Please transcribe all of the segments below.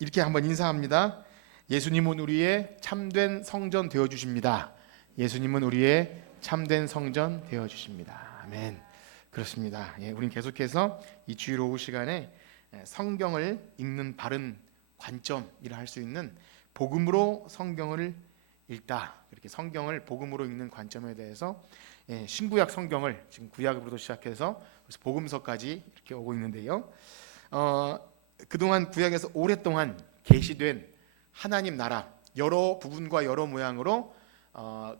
이렇게 한번 인사합니다. 예수님은 우리의 참된 성전 되어 주십니다. 예수님은 우리의 참된 성전 되어 주십니다. 아멘. 그렇습니다. 우린 계속해서 이 주일 오후 시간에 성경을 읽는 바른 관점이라 할 수 있는 복음으로 성경을 읽다, 이렇게 성경을 복음으로 읽는 관점에 대해서 신구약 성경을 지금 구약으로도 시작해서 복음서까지 이렇게 오고 있는데요. 그동안 구약에서 오랫동안 계시된 하나님 나라, 여러 부분과 여러 모양으로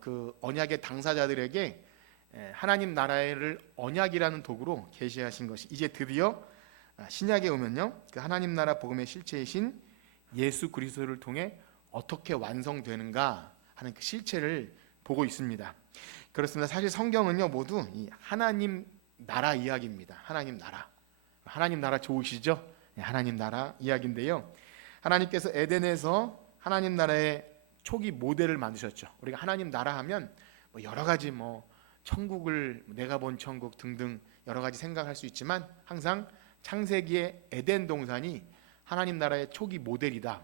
그 언약의 당사자들에게 하나님 나라를 언약이라는 도구로 계시하신 것이 이제 드디어 신약에 오면요, 그 하나님 나라 복음의 실체이신 예수 그리스도를 통해 어떻게 완성되는가 하는 그 실체를 보고 있습니다. 그렇습니다. 사실 성경은요 모두 이 하나님 나라 이야기입니다. 하나님 나라 좋으시죠? 하나님 나라 이야기인데요, 하나님께서 에덴에서 하나님 나라의 초기 모델을 만드셨죠. 우리가 하나님 나라 하면 여러 가지 천국을, 내가 본 천국 등등 여러 가지 생각할 수 있지만 항상 창세기의 에덴 동산이 하나님 나라의 초기 모델이다.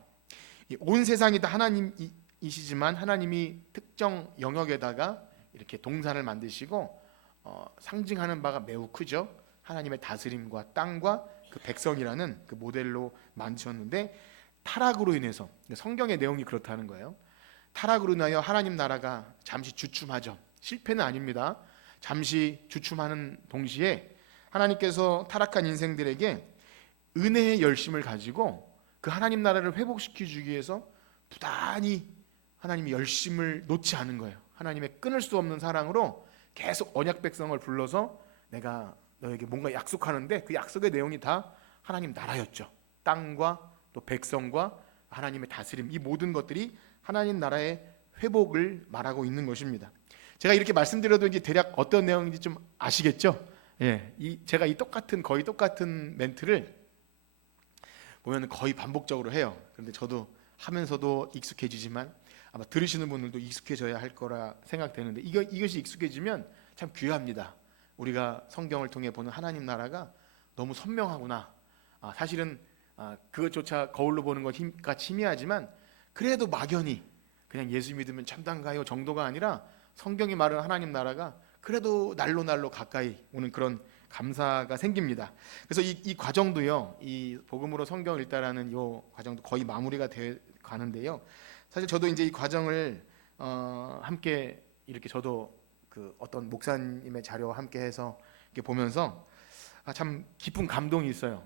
온 세상이 다 하나님이시지만 하나님이 특정 영역에다가 이렇게 동산을 만드시고 상징하는 바가 매우 크죠. 하나님의 다스림과 땅과 그 백성이라는 그 모델로 만드셨는데, 타락으로 인해서, 성경의 내용이 그렇다는 거예요. 타락으로 인하여 하나님 나라가 잠시 주춤하죠. 실패는 아닙니다. 잠시 주춤하는 동시에 하나님께서 타락한 인생들에게 은혜의 열심을 가지고 그 하나님 나라를 회복시켜 주기 위해서 부단히 하나님이 열심을 놓지 않은 거예요. 하나님의 끊을 수 없는 사랑으로 계속 언약 백성을 불러서 내가 너에게 뭔가 약속하는데, 그 약속의 내용이 다 하나님 나라였죠. 땅과 또 백성과 하나님의 다스림, 이 모든 것들이 하나님 나라의 회복을 말하고 있는 것입니다. 제가 이렇게 말씀드려도 이제 대략 어떤 내용인지 좀 아시겠죠? 제가 거의 똑같은 멘트를 보면 거의 반복적으로 해요. 그런데 저도 하면서도 익숙해지지만 아마 들으시는 분들도 익숙해져야 할 거라 생각되는데, 이것이 익숙해지면 참 귀합니다. 우리가 성경을 통해 보는 하나님 나라가 너무 선명하구나. 사실은 그것조차 거울로 보는 것같이 희미하지만 그래도 막연히 그냥 예수 믿으면 천당가요 정도가 아니라 성경이 말하는 하나님 나라가 그래도 날로 가까이 오는 그런 감사가 생깁니다. 그래서 이 과정도요, 이 복음으로 성경을 읽다라는 이 과정도 거의 마무리가 돼 가는데요. 사실 저도 이제 이 과정을 함께 이렇게 저도 그 어떤 목사님의 자료와 함께 해서 이렇게 보면서 참 깊은 감동이 있어요.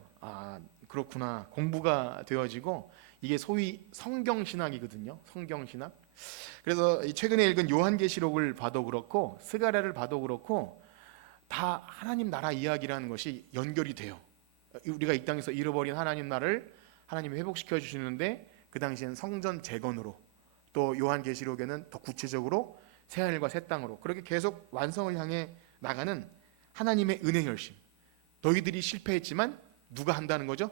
그렇구나. 공부가 되어지고 이게 소위 성경신학이거든요. 성경신학. 그래서 최근에 읽은 요한계시록을 봐도 그렇고 스가랴를 봐도 그렇고 다 하나님 나라 이야기라는 것이 연결이 돼요. 우리가 이 땅에서 잃어버린 하나님 나라를 하나님이 회복시켜 주시는데, 그 당시엔 성전 재건으로, 또 요한계시록에는 더 구체적으로 새하늘과 새 땅으로 그렇게 계속 완성을 향해 나가는 하나님의 은혜 열심. 너희들이 실패했지만 누가 한다는 거죠?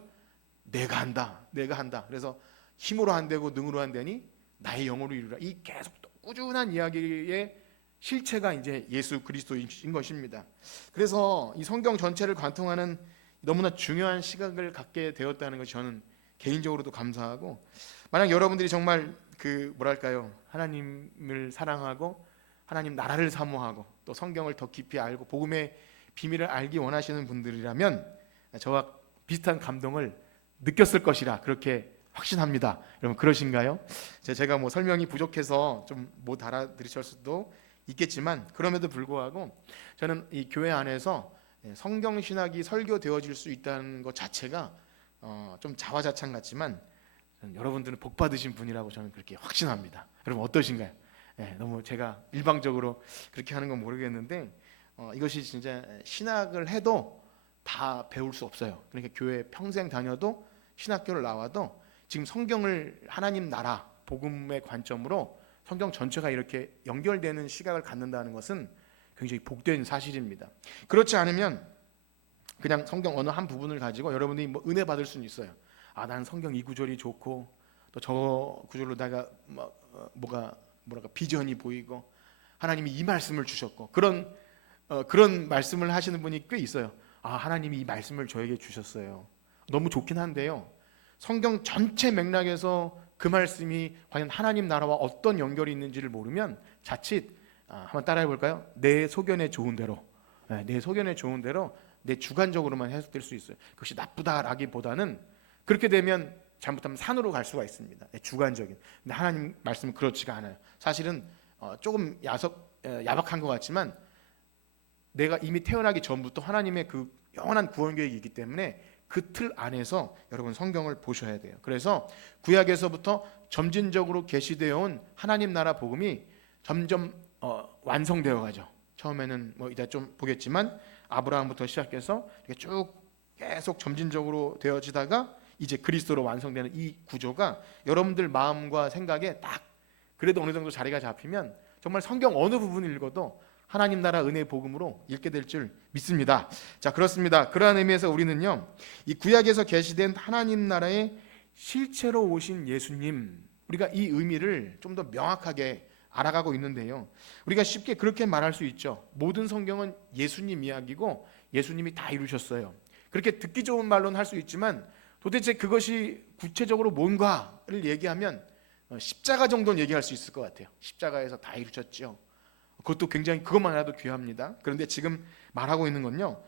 내가 한다. 그래서 힘으로 안 되고 능으로 안 되니 나의 영으로 이루라. 이 계속 꾸준한 이야기의 실체가 이제 예수 그리스도인 것입니다. 그래서 이 성경 전체를 관통하는 너무나 중요한 시각을 갖게 되었다는 것이 저는 개인적으로도 감사하고, 만약 여러분들이 정말 하나님을 사랑하고 하나님 나라를 사모하고 또 성경을 더 깊이 알고 복음의 비밀을 알기 원하시는 분들이라면 저와 비슷한 감동을 느꼈을 것이라 그렇게 확신합니다. 여러분 그러신가요? 제가 설명이 부족해서 좀 못 알아들으실 수도 있겠지만, 그럼에도 불구하고 저는 이 교회 안에서 성경 신학이 설교되어질 수 있다는 것 자체가 좀 자화자찬 같지만 여러분들은 복 받으신 분이라고 저는 그렇게 확신합니다. 여러분 어떠신가요? 너무 제가 일방적으로 그렇게 하는 건 모르겠는데 이것이 진짜 신학을 해도 다 배울 수 없어요. 그러니까 교회 평생 다녀도 신학교를 나와도 지금 성경을 하나님 나라 복음의 관점으로 성경 전체가 이렇게 연결되는 시각을 갖는다는 것은 굉장히 복된 사실입니다. 그렇지 않으면 그냥 성경 어느 한 부분을 가지고 여러분이 은혜 받을 수는 있어요. 난 성경 이 구절이 좋고 또 저 구절로 내가 비전이 보이고 하나님이 이 말씀을 주셨고 그런 말씀을 하시는 분이 꽤 있어요. 하나님이 이 말씀을 저에게 주셨어요. 너무 좋긴 한데요, 성경 전체 맥락에서 그 말씀이 과연 하나님 나라와 어떤 연결이 있는지를 모르면 자칫 한번 따라해 볼까요? 내 소견에 좋은 대로, 내 소견에 좋은 대로 내 주관적으로만 해석될 수 있어요. 그것이 나쁘다라기보다는 그렇게 되면 잘못하면 산으로 갈 수가 있습니다. 주관적인. 근데 하나님 말씀은 그렇지가 않아요. 사실은 조금 야박한 것 같지만 내가 이미 태어나기 전부터 하나님의 그 영원한 구원 계획이 있기 때문에 그 틀 안에서 여러분 성경을 보셔야 돼요. 그래서 구약에서부터 점진적으로 계시되어 온 하나님 나라 복음이 점점 완성되어 가죠. 처음에는 뭐 이따 좀 보겠지만 아브라함부터 시작해서 이렇게 쭉 계속 점진적으로 되어지다가 이제 그리스도로 완성되는 이 구조가 여러분들 마음과 생각에 딱 그래도 어느 정도 자리가 잡히면 정말 성경 어느 부분을 읽어도 하나님 나라 은혜의 복음으로 읽게 될 줄 믿습니다. 자, 그렇습니다. 그러한 의미에서 우리는요, 이 구약에서 계시된 하나님 나라의 실체로 오신 예수님, 우리가 이 의미를 좀 더 명확하게 알아가고 있는데요, 우리가 쉽게 그렇게 말할 수 있죠. 모든 성경은 예수님 이야기고 예수님이 다 이루셨어요. 그렇게 듣기 좋은 말로는 할 수 있지만 도대체 그것이 구체적으로 뭔가를 얘기하면 십자가 정도는 얘기할 수 있을 것 같아요. 십자가에서 다 이루셨죠. 그것도 굉장히 그것만 해도 귀합니다. 그런데 지금 말하고 있는 건요,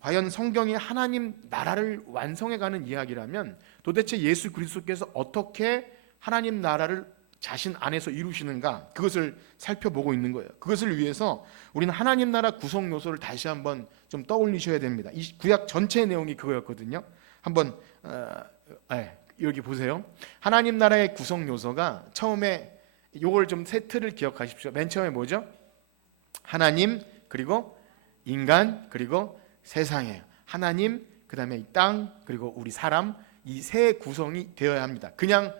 과연 성경이 하나님 나라를 완성해가는 이야기라면 도대체 예수 그리스도께서 어떻게 하나님 나라를 자신 안에서 이루시는가, 그것을 살펴보고 있는 거예요. 그것을 위해서 우리는 하나님 나라 구성 요소를 다시 한번 좀 떠올리셔야 됩니다. 이 구약 전체의 내용이 그거였거든요. 한번 여기 보세요. 하나님 나라의 구성 요소가 처음에 요걸 좀 세트를 기억하십시오. 맨 처음에 뭐죠? 하나님, 그리고 인간, 그리고 세상이에요. 하나님, 그 다음에 이 땅, 그리고 우리 사람, 이 세 구성이 되어야 합니다. 그냥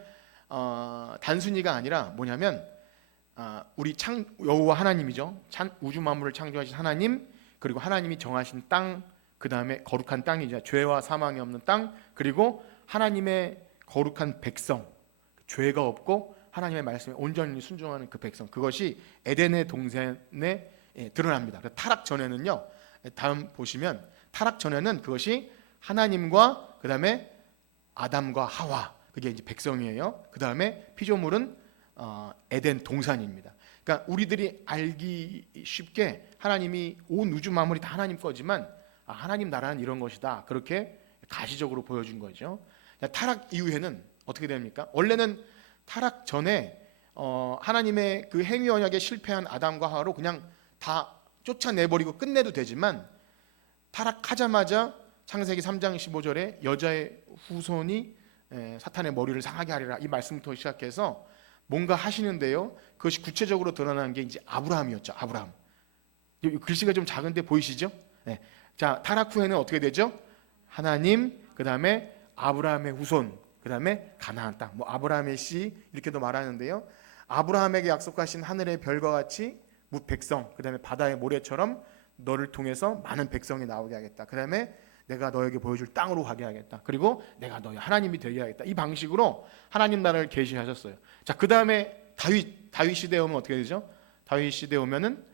단순히가 아니라 뭐냐면 우리 여호와 하나님이죠. 우주 만물을 창조하신 하나님, 그리고 하나님이 정하신 땅, 그 다음에 거룩한 땅이죠. 죄와 사망이 없는 땅, 그리고 하나님의 거룩한 백성, 죄가 없고 하나님의 말씀에 온전히 순종하는 그 백성, 그것이 에덴의 동산에 드러납니다. 타락 전에는요, 다음 보시면 타락 전에는 그것이 하나님과 그 다음에 아담과 하와, 그게 이제 백성이에요. 그 다음에 피조물은 에덴 동산입니다. 그러니까 우리들이 알기 쉽게 하나님이 온 우주 만물이 다 하나님 거지만 하나님 나라는 이런 것이다, 그렇게 가시적으로 보여준 거죠. 타락 이후에는 어떻게 됩니까? 원래는 타락 전에 하나님의 그 행위 언약에 실패한 아담과 하와로 그냥 다 쫓아내버리고 끝내도 되지만, 타락하자마자 창세기 3장 15절에 여자의 후손이 사탄의 머리를 상하게 하리라, 이 말씀부터 시작해서 뭔가 하시는데요, 그것이 구체적으로 드러나는 게 이제 아브라함이었죠. 아브라함. 글씨가 좀 작은데 보이시죠? 네. 자, 타락 후에는 어떻게 되죠? 하나님, 그 다음에 아브라함의 후손, 그 다음에 가나안 땅, 뭐 아브라함의 씨 이렇게도 말하는데요, 아브라함에게 약속하신 하늘의 별과 같이 무 백성, 그 다음에 바다의 모래처럼 너를 통해서 많은 백성이 나오게 하겠다. 그 다음에 내가 너에게 보여줄 땅으로 가게 하겠다. 그리고 내가 너의 하나님이 되게 하겠다. 이 방식으로 하나님 나라를 계시하셨어요. 자, 그 다음에 다윗 시대에 오면 어떻게 되죠? 다윗 시대에 오면은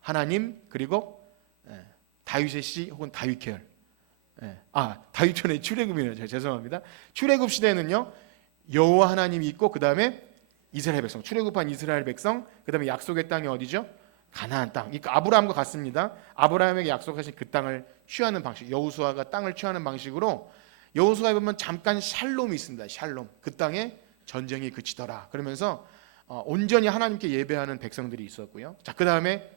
하나님, 그리고 다윗의 씨 혹은 다윗 계열. 다윗 전에 출애굽이네요. 죄송합니다. 출애굽 시대는요, 여호와 하나님이 있고 그 다음에 이스라엘 백성, 출애굽한 이스라엘 백성, 그 다음에 약속의 땅이 어디죠? 가나안 땅. 그러니까 아브라함과 같습니다. 아브라함에게 약속하신 그 땅을 취하는 방식, 여호수아가 땅을 취하는 방식으로, 여호수아에 보면 잠깐 샬롬이 있습니다. 샬롬. 그 땅에 전쟁이 그치더라. 그러면서 온전히 하나님께 예배하는 백성들이 있었고요. 자, 그 다음에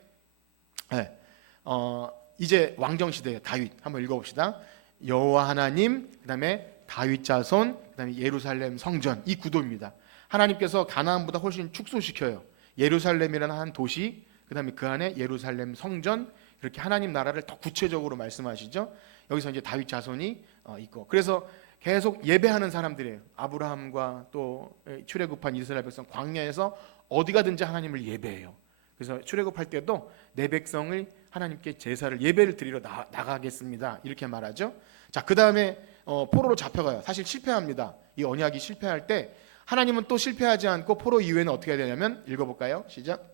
이제 왕정 시대에 다윗 한번 읽어봅시다. 여호와 하나님, 그 다음에 다윗 자손, 그 다음에 예루살렘 성전, 이 구도입니다. 하나님께서 가나안보다 훨씬 축소시켜요. 예루살렘이라는 한 도시, 그 다음에 그 안에 예루살렘 성전, 이렇게 하나님 나라를 더 구체적으로 말씀하시죠. 여기서 이제 다윗 자손이 있고, 그래서 계속 예배하는 사람들이에요. 아브라함과 또 출애굽한 이스라엘 백성, 광야에서 어디 가든지 하나님을 예배해요. 그래서 출애굽할 때도 내 백성을 하나님께 제사를, 예배를 드리러 나가겠습니다, 이렇게 말하죠. 자, 그 다음에 포로로 잡혀가요. 사실 실패합니다. 이 언약이 실패할 때 하나님은 또 실패하지 않고 포로 이후에는 어떻게 해야 되냐면, 읽어볼까요? 시작.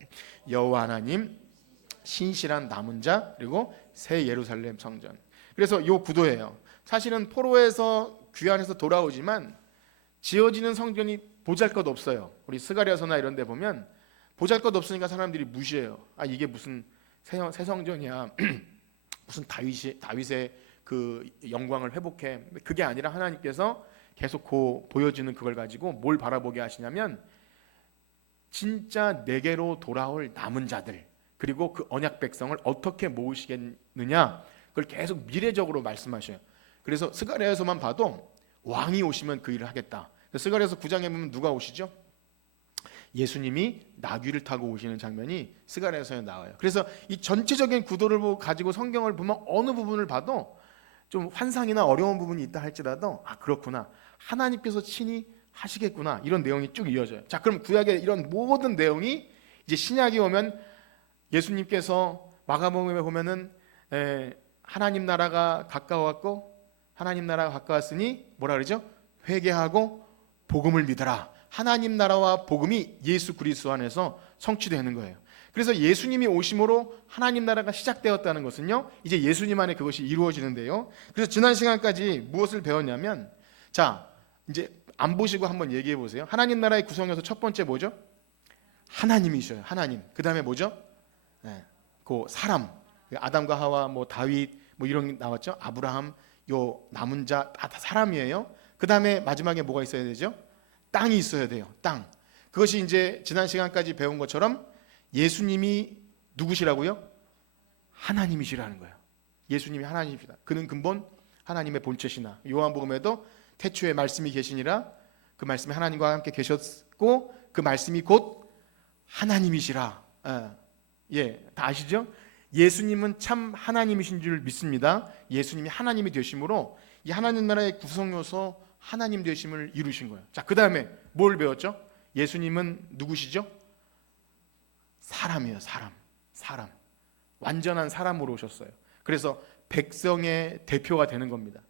여호와 하나님, 신실한 남은 자, 그리고 새 예루살렘 성전. 그래서 이 구도예요. 사실은 포로에서 귀환해서 돌아오지만 지어지는 성전이 보잘것없어요. 우리 스가랴서나 이런 데 보면 보잘것없으니까 사람들이 무시해요. 아, 이게 무슨 새 성전이야. 무슨 다윗의 그 영광을 회복해. 그게 아니라 하나님께서 계속 보여주는 그걸 가지고 뭘 바라보게 하시냐면 진짜 내게로 돌아올 남은 자들, 그리고 그 언약 백성을 어떻게 모으시겠느냐, 그걸 계속 미래적으로 말씀하셔요. 그래서 스가랴에서만 봐도 왕이 오시면 그 일을 하겠다. 스가랴서 9장에 보면 누가 오시죠? 예수님이 나귀를 타고 오시는 장면이 스가랴서에 나와요. 그래서 이 전체적인 구도를 가지고 성경을 보면 어느 부분을 봐도 좀 환상이나 어려운 부분이 있다 할지라도 아, 그렇구나, 하나님께서 친히 하시겠구나, 이런 내용이 쭉 이어져요. 자, 그럼 구약의 이런 모든 내용이 이제 신약이 오면 예수님께서 마가복음에 보면은 하나님 나라가 가까웠고 하나님 나라가 가까웠으니 뭐라 그러죠? 회개하고 복음을 믿어라. 하나님 나라와 복음이 예수 그리스도 안에서 성취되는 거예요. 그래서 예수님이 오심으로 하나님 나라가 시작되었다는 것은요, 이제 예수님 안에 그것이 이루어지는데요. 그래서 지난 시간까지 무엇을 배웠냐면, 자, 이제 안 보시고 한번 얘기해 보세요. 하나님 나라의 구성 요소 첫 번째 뭐죠? 하나님이셔요. 하나님. 그 다음에 뭐죠? 그 사람. 아담과 하와, 뭐 다윗, 뭐 이런 게 나왔죠. 아브라함, 요 남은 자 다 사람이에요. 그 다음에 마지막에 뭐가 있어야 되죠? 땅이 있어야 돼요. 땅. 그것이 이제 지난 시간까지 배운 것처럼 예수님이 누구시라고요? 하나님이시라는 거예요. 예수님이 하나님이시다. 그는 근본 하나님의 본체시나. 요한복음에도 태초에 말씀이 계시니라, 그 말씀이 하나님과 함께 계셨고 그 말씀이 곧 하나님이시라. 다 아시죠? 예수님은 참 하나님이신 줄 믿습니다. 예수님이 하나님이 되심으로 이 하나님 나라의 구성 요소 하나님 되심을 이루신 거예요. 자, 그 다음에 뭘 배웠죠? 예수님은 누구시죠? 사람이에요. 사람. 완전한 사람으로 오셨어요. 그래서 백성의 대표가 되는 겁니다.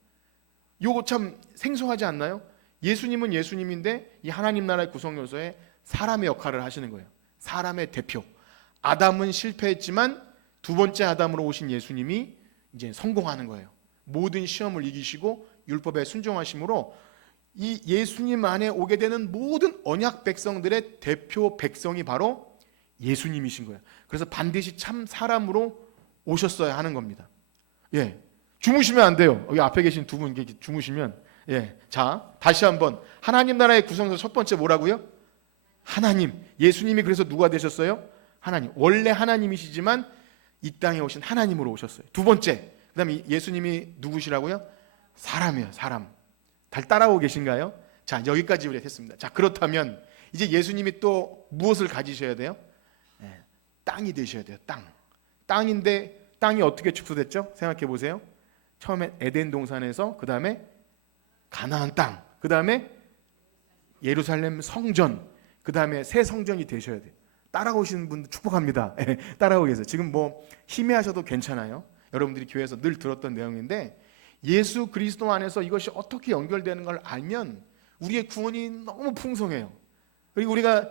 요거 참 생소하지 않나요? 예수님은 예수님인데 이 하나님 나라의 구성 요소에 사람의 역할을 하시는 거예요. 사람의 대표. 아담은 실패했지만 두 번째 아담으로 오신 예수님이 이제 성공하는 거예요. 모든 시험을 이기시고 율법에 순종하심으로 이 예수님 안에 오게 되는 모든 언약 백성들의 대표 백성이 바로 예수님이신 거예요. 그래서 반드시 참 사람으로 오셨어야 하는 겁니다. 주무시면 안 돼요. 여기 앞에 계신 두 분 주무시면. 자, 다시 한번 하나님 나라의 구성서 첫 번째 뭐라고요? 하나님. 예수님이 그래서 누가 되셨어요? 하나님. 원래 하나님이시지만 이 땅에 오신 하나님으로 오셨어요. 두 번째, 그 다음에 예수님이 누구시라고요? 사람이에요. 사람. 잘 따라오고 계신가요? 자, 여기까지 우리가 했습니다. 자, 그렇다면 이제 예수님이 또 무엇을 가지셔야 돼요? 땅이 되셔야 돼요. 땅인데 땅이 어떻게 축소됐죠? 생각해 보세요. 처음에 에덴 동산에서, 그 다음에 가나안 땅, 그 다음에 예루살렘 성전, 그 다음에 새 성전이 되셔야 돼요. 따라오시는 분들 축복합니다. 따라오고 계세요. 지금 뭐 희미하셔도 괜찮아요. 여러분들이 교회에서 늘 들었던 내용인데 예수 그리스도 안에서 이것이 어떻게 연결되는 걸 알면 우리의 구원이 너무 풍성해요. 그리고 우리가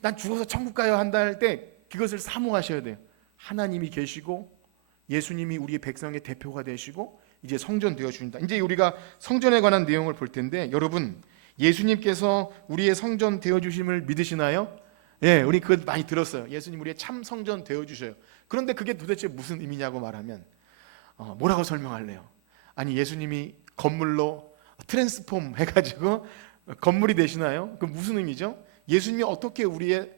난 죽어서 천국 가야 한다 할 때 그것을 사모하셔야 돼요. 하나님이 계시고 예수님이 우리의 백성의 대표가 되시고 이제 성전 되어주신다. 이제 우리가 성전에 관한 내용을 볼 텐데, 여러분 예수님께서 우리의 성전 되어주심을 믿으시나요? 우리 그거 많이 들었어요. 예수님 우리의 참 성전 되어주셔요. 그런데 그게 도대체 무슨 의미냐고 말하면 뭐라고 설명할래요? 아니, 예수님이 건물로 트랜스폼 해가지고 건물이 되시나요? 그 무슨 의미죠? 예수님이 어떻게 우리의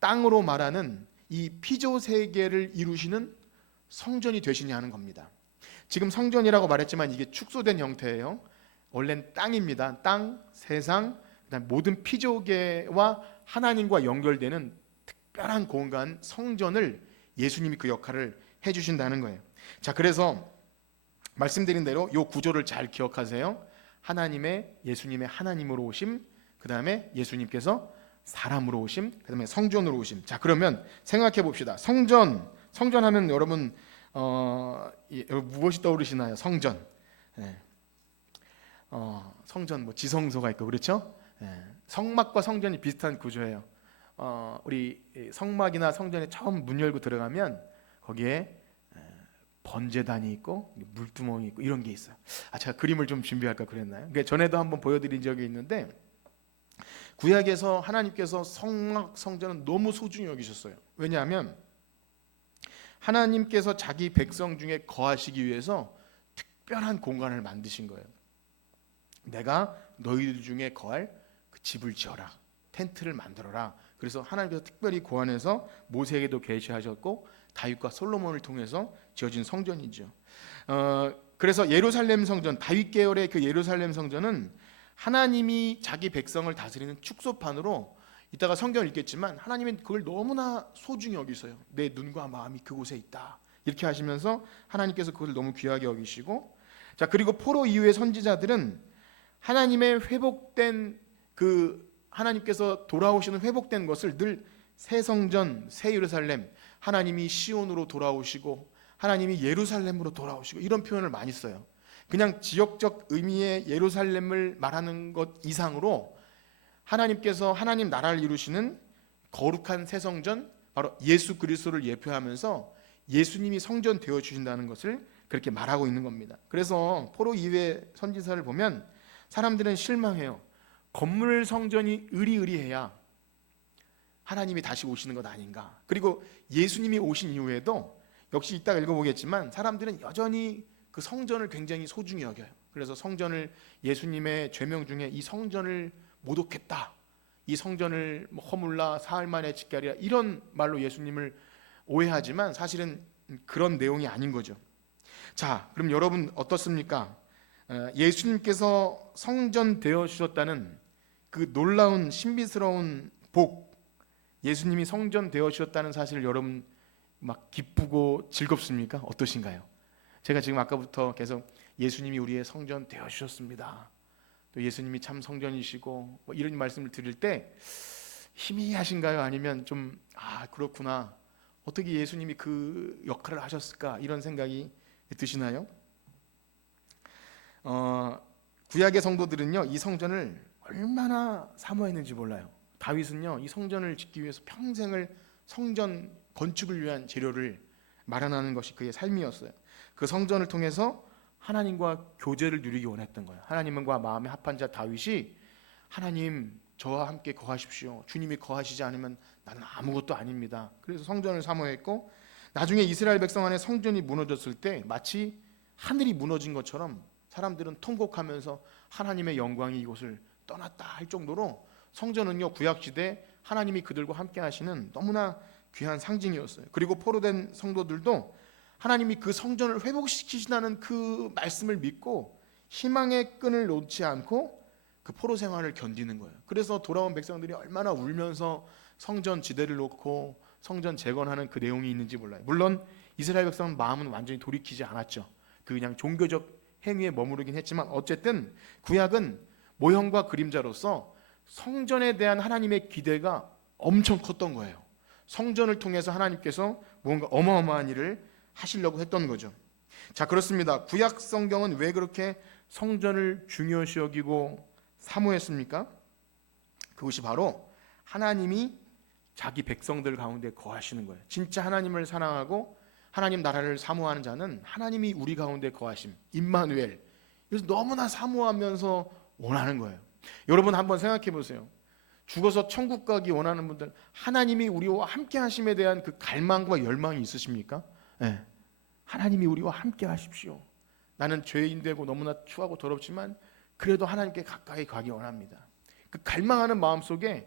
땅으로 말하는 이 피조 세계를 이루시는 성전이 되시냐 하는 겁니다. 지금 성전이라고 말했지만 이게 축소된 형태예요. 원래는 땅입니다. 땅, 세상, 그다음 모든 피조계와 하나님과 연결되는 특별한 공간, 성전을 예수님이 그 역할을 해주신다는 거예요. 자, 그래서 말씀드린 대로 이 구조를 잘 기억하세요. 예수님의 하나님으로 오심, 그 다음에 예수님께서 사람으로 오심, 그 다음에 성전으로 오심. 자, 그러면 생각해 봅시다. 성전하면 여러분 무엇이 떠오르시나요? 성전. 성전 뭐 지성소가 있고 그렇죠? 성막과 성전이 비슷한 구조예요. 우리 성막이나 성전에 처음 문 열고 들어가면 거기에 번제단이 있고 물두멍이 있고 이런 게 있어요. 제가 그림을 좀 준비할까 그랬나요? 그러니까 전에도 한번 보여드린 적이 있는데 구약에서 하나님께서 성막 성전은 너무 소중히 여기셨어요. 왜냐하면 하나님께서 자기 백성 중에 거하시기 위해서 특별한 공간을 만드신 거예요. 내가 너희들 중에 거할 그 집을 지어라, 텐트를 만들어라. 그래서 하나님께서 특별히 고안해서 모세에게도 계시하셨고 다윗과 솔로몬을 통해서 지어진 성전이죠. 그래서 예루살렘 성전, 다윗 계열의 그 예루살렘 성전은 하나님이 자기 백성을 다스리는 축소판으로, 이따가 성경을 읽겠지만 하나님은 그걸 너무나 소중히 여기서요. 내 눈과 마음이 그곳에 있다, 이렇게 하시면서 하나님께서 그것을 너무 귀하게 여기시고, 자, 그리고 포로 이후의 선지자들은 하나님의 회복된 그 하나님께서 돌아오시는 회복된 것을 늘 새 성전, 새 예루살렘, 하나님이 시온으로 돌아오시고 하나님이 예루살렘으로 돌아오시고 이런 표현을 많이 써요. 그냥 지역적 의미의 예루살렘을 말하는 것 이상으로 하나님께서 하나님 나라를 이루시는 거룩한 새 성전, 바로 예수 그리스도를 예표하면서 예수님이 성전 되어 주신다는 것을 그렇게 말하고 있는 겁니다. 그래서 포로 이후의 선지서를 보면 사람들은 실망해요. 건물 성전이 으리으리해야 하나님이 다시 오시는 것 아닌가. 그리고 예수님이 오신 이후에도 역시 이따가 읽어보겠지만 사람들은 여전히 그 성전을 굉장히 소중히 여겨요. 그래서 성전을, 예수님의 죄명 중에 이 성전을 모독했다, 이 성전을 허물라, 사흘 만에 짓게 하리라, 이런 말로 예수님을 오해하지만 사실은 그런 내용이 아닌 거죠. 자, 그럼 여러분 어떻습니까? 예수님께서 성전 되어 주셨다는 그 놀라운 신비스러운 복, 예수님이 성전 되어 주셨다는 사실을 여러분 막 기쁘고 즐겁습니까? 어떠신가요? 제가 지금 아까부터 계속 예수님이 우리의 성전 되어 주셨습니다, 또 예수님이 참 성전이시고 뭐 이런 말씀을 드릴 때 희미하신가요? 아니면 좀 그렇구나, 어떻게 예수님이 그 역할을 하셨을까, 이런 생각이 드시나요? 구약의 성도들은요, 이 성전을 얼마나 사모했는지 몰라요. 다윗은요, 이 성전을 짓기 위해서 평생을 성전 건축을 위한 재료를 마련하는 것이 그의 삶이었어요. 그 성전을 통해서 하나님과 교제를 누리기 원했던 거예요. 하나님과 마음에 합한 자 다윗이, 하나님 저와 함께 거하십시오, 주님이 거하시지 않으면 나는 아무것도 아닙니다. 그래서 성전을 사모했고, 나중에 이스라엘 백성 안에 성전이 무너졌을 때 마치 하늘이 무너진 것처럼 사람들은 통곡하면서 하나님의 영광이 이곳을 떠났다 할 정도로 성전은요, 구약시대 하나님이 그들과 함께 하시는 너무나 귀한 상징이었어요. 그리고 포로된 성도들도 하나님이 그 성전을 회복시키신다는 그 말씀을 믿고 희망의 끈을 놓지 않고 그 포로 생활을 견디는 거예요. 그래서 돌아온 백성들이 얼마나 울면서 성전 지대를 놓고 성전 재건하는 그 내용이 있는지 몰라요. 물론 이스라엘 백성은 마음은 완전히 돌이키지 않았죠. 그냥 종교적 행위에 머무르긴 했지만 어쨌든 구약은 모형과 그림자로서 성전에 대한 하나님의 기대가 엄청 컸던 거예요. 성전을 통해서 하나님께서 뭔가 어마어마한 일을 하시려고 했던 거죠. 자, 그렇습니다. 구약 성경은 왜 그렇게 성전을 중요시 여기고 사모했습니까? 그것이 바로 하나님이 자기 백성들 가운데 거하시는 거예요. 진짜 하나님을 사랑하고 하나님 나라를 사모하는 자는 하나님이 우리 가운데 거하심, 임마누엘, 그래서 너무나 사모하면서 원하는 거예요. 여러분 한번 생각해 보세요. 죽어서 천국 가기 원하는 분들, 하나님이 우리와 함께 하심에 대한 그 갈망과 열망이 있으십니까? 네. 하나님이 우리와 함께 하십시오. 나는 죄인 되고 너무나 추하고 더럽지만 그래도 하나님께 가까이 가기 원합니다. 그 갈망하는 마음속에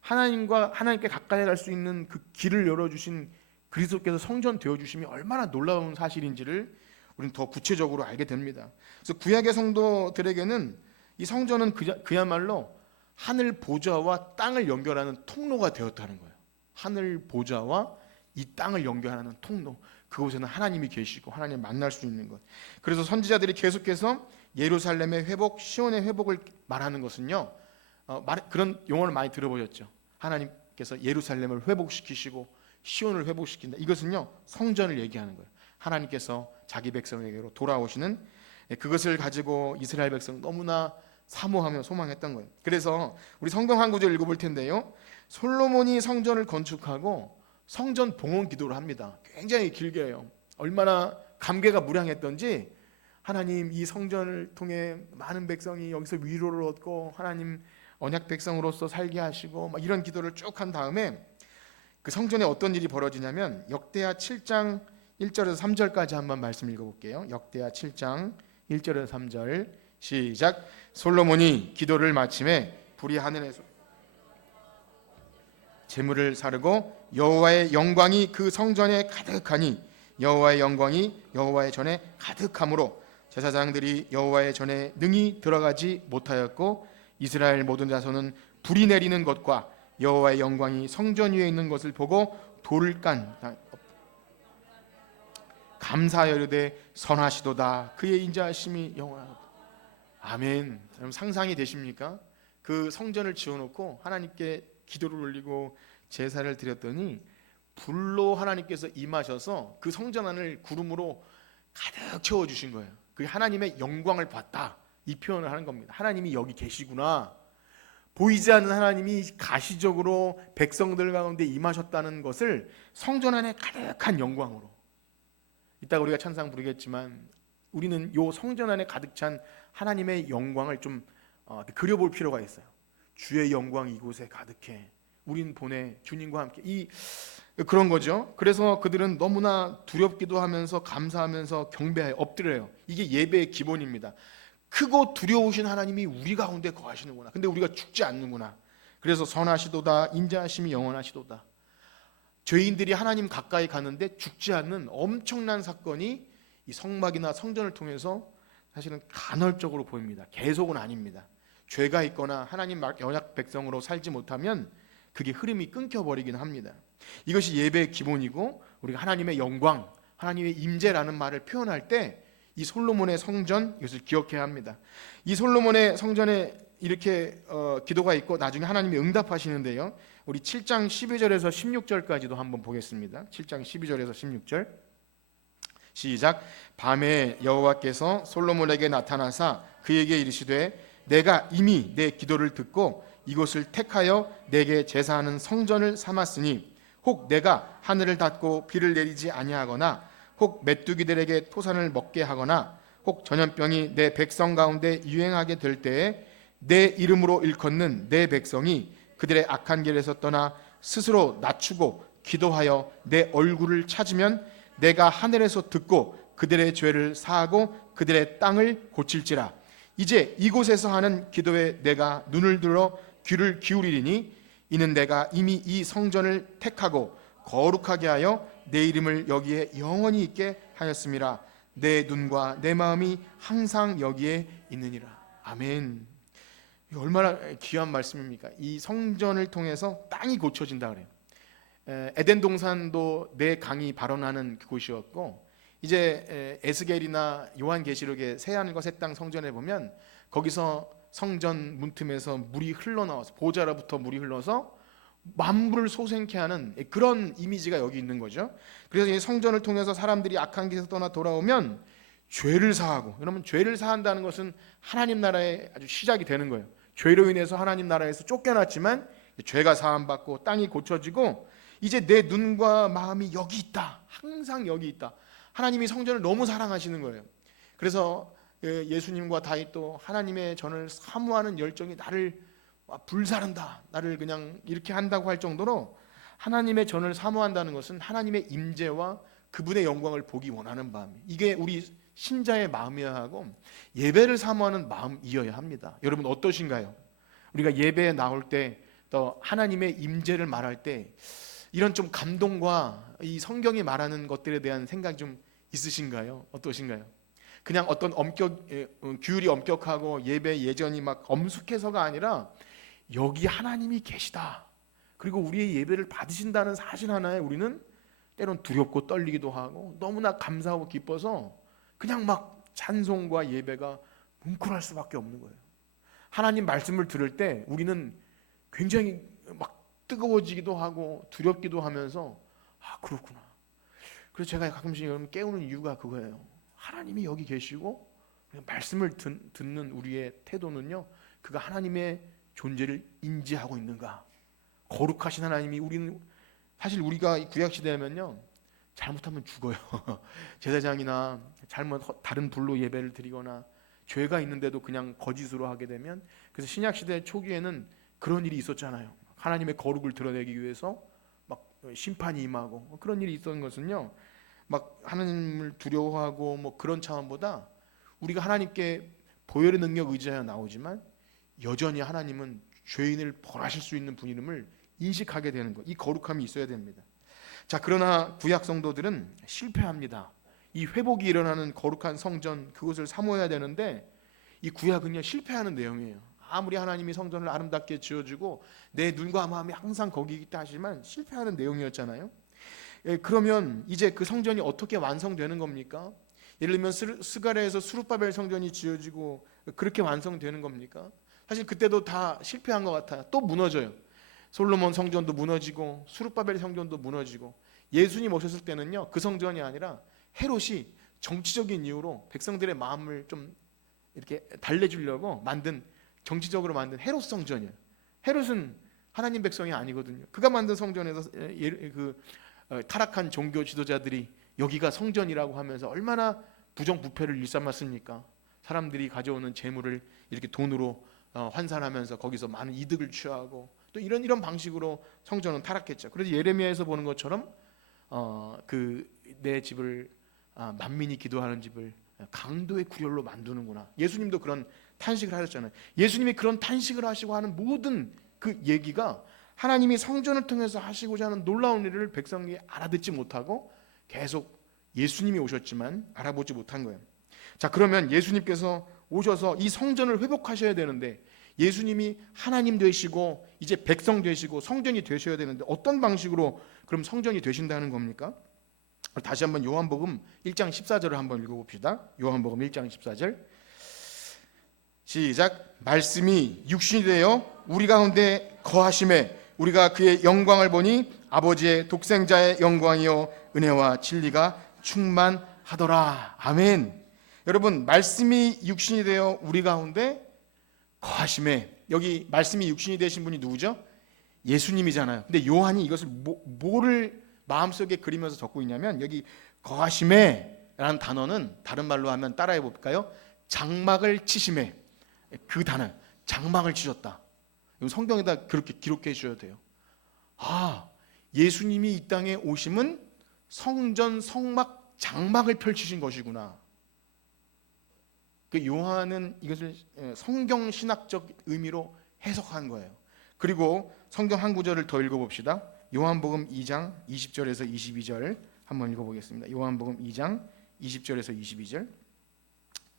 하나님께 가까이 갈 수 있는 그 길을 열어주신 그리스도께서 성전 되어주심이 얼마나 놀라운 사실인지를 우리는 더 구체적으로 알게 됩니다. 그래서 구약의 성도들에게는 이 성전은 그야말로 하늘 보좌와 땅을 연결하는 통로가 되었다는 거예요. 하늘 보좌와 이 땅을 연결하는 통로, 그곳에는 하나님이 계시고 하나님 만날 수 있는 것. 그래서 선지자들이 계속해서 예루살렘의 회복, 시온의 회복을 말하는 것은요, 그런 용어를 많이 들어보셨죠. 하나님께서 예루살렘을 회복시키시고 시온을 회복시킨다. 이것은요, 성전을 얘기하는 거예요. 하나님께서 자기 백성에게로 돌아오시는, 그것을 가지고 이스라엘 백성 너무나 사모하며 소망했던 거예요. 그래서 우리 성경 한 구절 읽어볼 텐데요, 솔로몬이 성전을 건축하고 성전 봉헌 기도를 합니다. 굉장히 길게 해요. 얼마나 감개가 무량했던지 하나님 이 성전을 통해 많은 백성이 여기서 위로를 얻고 하나님 언약 백성으로서 살게 하시고 막 이런 기도를 쭉 한 다음에 그 성전에 어떤 일이 벌어지냐면 역대하 7장 1절에서 3절까지 한번 말씀 읽어볼게요. 역대하 7장 1절에서 3절 시작. 솔로몬이 기도를 마침에 불이 하늘에서 제물을 사르고 여호와의 영광이 그 성전에 가득하니 여호와의 영광이 여호와의 전에 가득함으로 제사장들이 여호와의 전에 능히 들어가지 못하였고 이스라엘 모든 자손은 불이 내리는 것과 여호와의 영광이 성전 위에 있는 것을 보고 돌을 깐 감사여르되 선하시도다 그의 인자하심이 영원하도다. 아멘. 여러분 상상이 되십니까? 그 성전을 지어놓고 하나님께 기도를 올리고 제사를 드렸더니 불로 하나님께서 임하셔서 그 성전 안을 구름으로 가득 채워주신 거예요. 그게 하나님의 영광을 봤다, 이 표현을 하는 겁니다. 하나님이 여기 계시구나, 보이지 않는 하나님이 가시적으로 백성들 가운데 임하셨다는 것을 성전 안에 가득한 영광으로, 이따가 우리가 찬양 부르겠지만 우리는 이 성전 안에 가득 찬 하나님의 영광을 좀 그려볼 필요가 있어요. 주의 영광이 이곳에 가득해, 우린 보내 주님과 함께, 그런 거죠. 그래서 그들은 너무나 두렵기도 하면서 감사하면서 경배하여 엎드려요. 이게 예배의 기본입니다. 크고 두려우신 하나님이 우리 가운데 거하시는구나. 근데 우리가 죽지 않는구나. 그래서 선하시도다 인자하심이 영원하시도다. 죄인들이 하나님 가까이 가는데 죽지 않는 엄청난 사건이 이 성막이나 성전을 통해서 사실은 간헐적으로 보입니다. 계속은 아닙니다. 죄가 있거나 하나님 언약 백성으로 살지 못하면 그게 흐름이 끊겨버리긴 합니다. 이것이 예배의 기본이고, 우리가 하나님의 영광, 하나님의 임재라는 말을 표현할 때 이 솔로몬의 성전, 이것을 기억해야 합니다. 이 솔로몬의 성전에 이렇게 기도가 있고 나중에 하나님이 응답하시는데요, 우리 7장 12절에서 16절까지도 한번 보겠습니다. 7장 12절에서 16절 시작. 밤에 여호와께서 솔로몬에게 나타나사 그에게 이르시되 내가 이미 내 기도를 듣고 이곳을 택하여 내게 제사하는 성전을 삼았으니 혹 내가 하늘을 닫고 비를 내리지 아니하거나 혹 메뚜기들에게 토산을 먹게 하거나 혹 전염병이 내 백성 가운데 유행하게 될 때에 내 이름으로 일컫는 내 백성이 그들의 악한 길에서 떠나 스스로 낮추고 기도하여 내 얼굴을 찾으면 내가 하늘에서 듣고 그들의 죄를 사하고 그들의 땅을 고칠지라. 이제 이곳에서 하는 기도에 내가 눈을 들어 귀를 기울이리니 이는 내가 이미 이 성전을 택하고 거룩하게 하여 내 이름을 여기에 영원히 있게 하였음이라. 내 눈과 내 마음이 항상 여기에 있느니라. 아멘. 얼마나 귀한 말씀입니까? 이 성전을 통해서 땅이 고쳐진다 그래요. 에덴 동산도 내 강이 발원하는 곳이었고, 이제 에스겔이나 요한계시록의 새하늘과 새 땅 성전에 보면 거기서 성전 문틈에서 물이 흘러나와서, 보좌로부터 물이 흘러서 만물을 소생케 하는 그런 이미지가 여기 있는 거죠. 그래서 이 성전을 통해서 사람들이 악한 길에서 떠나 돌아오면 죄를 사하고, 그러면 죄를 사한다는 것은 하나님 나라의 아주 시작이 되는 거예요. 죄로 인해서 하나님 나라에서 쫓겨났지만 죄가 사함받고 땅이 고쳐지고, 이제 내 눈과 마음이 여기 있다, 항상 여기 있다. 하나님이 성전을 너무 사랑하시는 거예요. 그래서 예수님과 다윗도 하나님의 전을 사모하는 열정이 나를 불사른다, 나를 그냥 이렇게 한다고 할 정도로 하나님의 전을 사모한다는 것은 하나님의 임재와 그분의 영광을 보기 원하는 마음, 이게 우리 신자의 마음이어야 하고 예배를 사모하는 마음이어야 합니다. 여러분 어떠신가요? 우리가 예배에 나올 때, 또 하나님의 임재를 말할 때 이런 좀 감동과 이 성경이 말하는 것들에 대한 생각이 좀 있으신가요? 어떠신가요? 그냥 어떤 규율이 엄격하고 예배 예전이 막 엄숙해서가 아니라 여기 하나님이 계시다, 그리고 우리의 예배를 받으신다는 사실 하나에 우리는 때론 두렵고 떨리기도 하고 너무나 감사하고 기뻐서 그냥 막 찬송과 예배가 뭉클할 수밖에 없는 거예요. 하나님 말씀을 들을 때 우리는 굉장히 막 뜨거워지기도 하고 두렵기도 하면서, 그렇구나. 그래서 제가 가끔씩 여러분 깨우는 이유가 그거예요. 하나님이 여기 계시고 말씀을 듣는 우리의 태도는요, 그가 하나님의 존재를 인지하고 있는가. 거룩하신 하나님이, 우리는 사실 우리가 구약 시대면요 잘못하면 죽어요. 제사장이나 잘못 다른 불로 예배를 드리거나 죄가 있는데도 그냥 거짓으로 하게 되면, 그래서 신약 시대 초기에는 그런 일이 있었잖아요. 하나님의 거룩을 드러내기 위해서 막 심판이 임하고 그런 일이 있었던 것은요, 막 하나님을 두려워하고 뭐 그런 차원보다 우리가 하나님께 보혈의 능력 의지하여 나오지만 여전히 하나님은 죄인을 벌하실 수 있는 분임을 인식하게 되는 것, 이 거룩함이 있어야 됩니다. 자, 그러나 구약 성도들은 실패합니다. 이 회복이 일어나는 거룩한 성전, 그것을 사모해야 되는데 이 구약은요 실패하는 내용이에요. 아무리 하나님이 성전을 아름답게 지어주고 내 눈과 마음이 항상 거기 있다 하지만 실패하는 내용이었잖아요. 그러면 이제 그 성전이 어떻게 완성되는 겁니까? 예를 들면 스가랴에서 수룹바벨 성전이 지어지고 그렇게 완성되는 겁니까? 사실 그때도 다 실패한 것 같아요. 또 무너져요. 솔로몬 성전도 무너지고 수룹바벨 성전도 무너지고, 예수님 오셨을 때는요 그 성전이 아니라 헤롯이 정치적인 이유로 백성들의 마음을 좀 이렇게 달래주려고 정치적으로 만든 헤롯 성전이에요. 헤롯은 하나님 백성이 아니거든요. 그가 만든 성전에서 타락한 종교 지도자들이 여기가 성전이라고 하면서 얼마나 부정부패를 일삼았습니까? 사람들이 가져오는 재물을 이렇게 돈으로 환산하면서 거기서 많은 이득을 취하고 또 이런 방식으로 성전은 타락했죠. 그래서 예레미야에서 보는 것처럼 내 집을 만민이 기도하는 집을 강도의 구렬로 만드는구나. 예수님도 그런 탄식을 하셨잖아요. 예수님이 그런 탄식을 하시고 하는 모든 그 얘기가 하나님이 성전을 통해서 하시고자 하는 놀라운 일을 백성이 알아듣지 못하고 계속 예수님이 오셨지만 알아보지 못한 거예요. 자, 그러면 예수님께서 오셔서 이 성전을 회복하셔야 되는데, 예수님이 하나님 되시고 이제 백성 되시고 성전이 되셔야 되는데 어떤 방식으로 그럼 성전이 되신다는 겁니까? 다시 한번 요한복음 1장 14절을 한번 읽어봅시다. 요한복음 1장 14절 시작. 말씀이 육신이 되어 우리 가운데 거하심에 우리가 그의 영광을 보니 아버지의 독생자의 영광이요 은혜와 진리가 충만하더라. 아멘. 여러분, 말씀이 육신이 되어 우리 가운데 거하심에, 여기 말씀이 육신이 되신 분이 누구죠? 예수님이잖아요. 근데 요한이 이것을 뭐를 마음속에 그리면서 적고 있냐면, 여기 거하심에 라는 단어는 다른 말로 하면 따라해 볼까요? 장막을 치심에, 그 단어 장막을 치셨다. 성경에다 그렇게 기록해 주셔야 돼요. 예수님이 이 땅에 오심은 성전 성막 장막을 펼치신 것이구나. 그 요한은 이것을 성경 신학적 의미로 해석한 거예요. 그리고 성경 한 구절을 더 읽어봅시다. 요한복음 2장 20절에서 22절 한번 읽어보겠습니다. 요한복음 2장 20절에서 22절